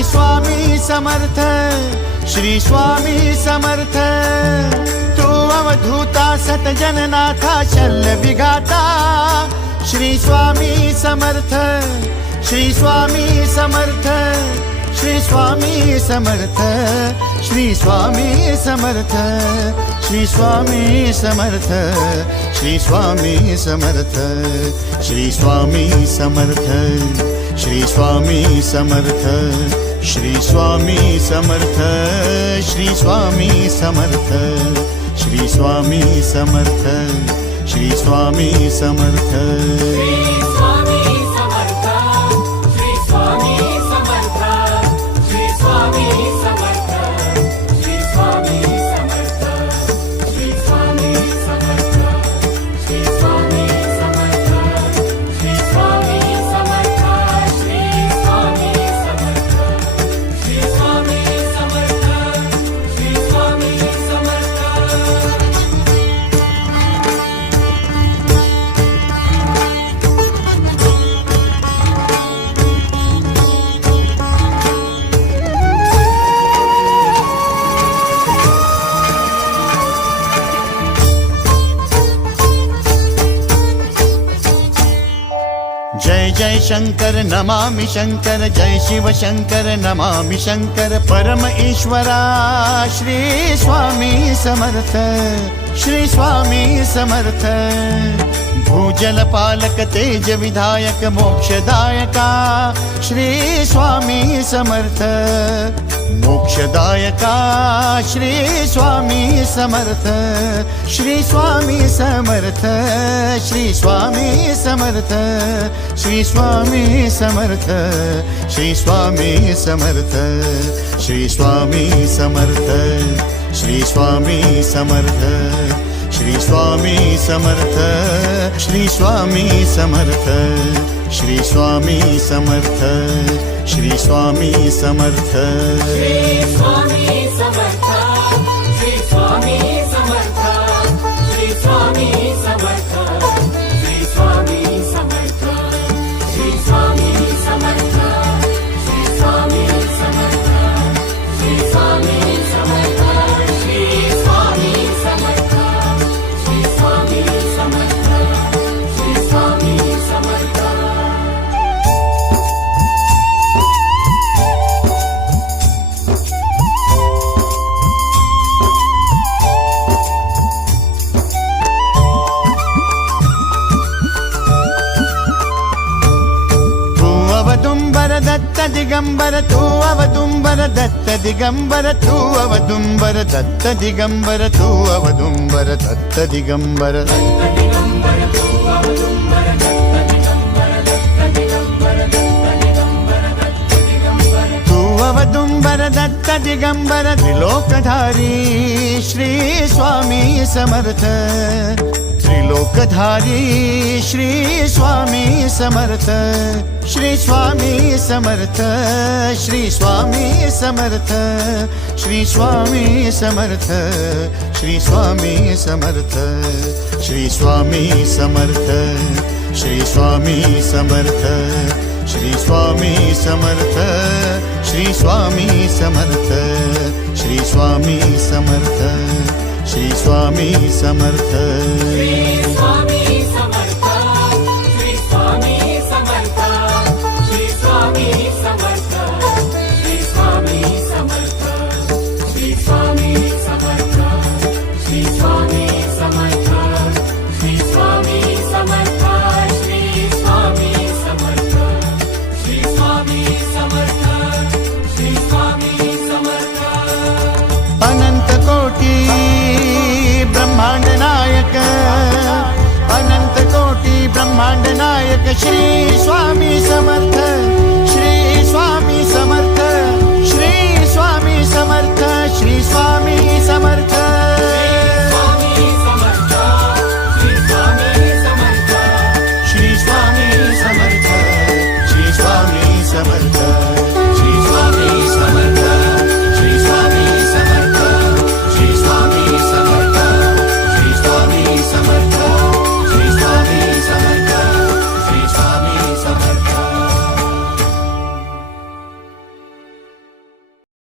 स्वामी समर्थ, श्री स्वामी समर्थ। तू अवधूता सतजननाथा शल्य विघाता, श्री स्वामी समर्थ, श्री स्वामी समर्थ, श्री स्वामी समर्थ, श्री स्वामी समर्थ, श्री स्वामी समर्थ, श्री स्वामी समर्थ, श्री स्वामी समर्थ, श्री स्वामी समर्थ, श्री स्वामी समर्थ, श्री स्वामी समर्थ, श्री स्वामी समर्थ, श्री स्वामी समर्थ। जय जय शंकर नमामि शंकर, जय शिव शंकर नमामि शंकर। परम ईश्वरा श्री स्वामी समर्थ, श्री स्वामी समर्थ। भूजल पालक तेज विधायक मोक्षदायका, श्री स्वामी समर्थ। मोक्षदायका श्री स्वामी समर्थ, श्री स्वामी समर्थ, श्री स्वामी समर्थ, श्री स्वामी समर्थ, श्री स्वामी समर्थ, श्री स्वामी समर्थ, श्री स्वामी समर्थ, श्री स्वामी समर्थ, श्री स्वामी समर्थ, श्री स्वामी समर्थ, श्री स्वामी समर्थ। श्री स्वामी समर्थ, श्री स्वामी समर्थ, श्री स्वामी समर्थ, श्री स्वामी समर्थ, श्री स्वामी समर्थ, श्री स्वामी समर्थ, श्री स्वामी समर्थ, श्री स्वामी समर्थ, श्री स्वामी समर्थ, श्री स्वामी समर्थ। अवदुंबर दत्त दिगंबर, तू अवदुंबर दत्त दिगंबर, तू अवदुंबर दत्त दिगंबर, तू अवदुंबर दत्त दिगंबर। तू अवदुंबर दत्त दिगंबर, त्रिलोकधारी श्री स्वामी समर्थ। त्रिलोकधारी श्री स्वामी समर्थ, श्री स्वामी समर्थ, श्री स्वामी समर्थ, श्री स्वामी समर्थ, श्री स्वामी समर्थ, श्री स्वामी समर्थ, श्री स्वामी समर्थ, श्री स्वामी समर्थ, श्री स्वामी समर्थ, श्री स्वामी समर्थ, श्री स्वामी समर्थ। श्री स्वामी समर्थ, श्री स्वामी समर्थ, श्री स्वामी समर्थ, श्री स्वामी समर्थ, श्री स्वामी समर्थ, श्री स्वामी समर्थ, श्री स्वामी समर्थ, श्री स्वामी समर्थ, श्री स्वामी समर्थ, श्री स्वामी समर्थ। अनंत कोटी ब्रह्मांड नायक, अनंत कोटी ब्रह्मांड नायक श्री स्वामी समर्थ।